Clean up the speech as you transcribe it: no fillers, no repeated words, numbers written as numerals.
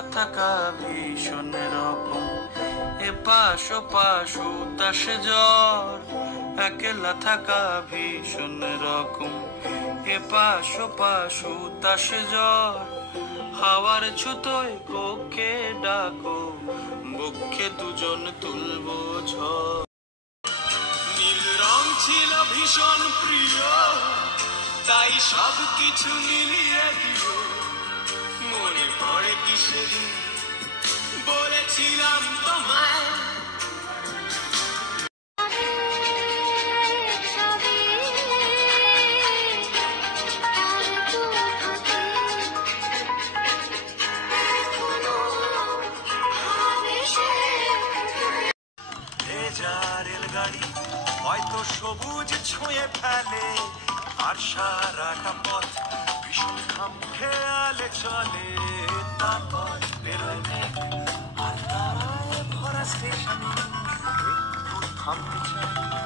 একলা থাকা ভীষণ রকম, এপাশ ওপাশ উতাস জ্বর, একলা থাকা ভীষণ রকম, এপাশ ওপাশ উতাস জ্বর। হাওয়ার ছুতোয় কোকে ডাকো, বক্ষে দুজন তুলবো ঝড়। নীল রং ছিল ভীষণ প্রিয়, তাই সব কিছু মিলিয়ে দিল। মনে পড়ে কি সেদিন বলেছিলাম তোমায়, রেলগাড়ি হয়তো সবুজ ছুঁয়ে ফেলে, আর সারাটা পথ ভীষণ খাম খেয়ালে চলে। তারপর বেরোয় আর তারায় ভরা স্টেশন, একটু থামতে চাই।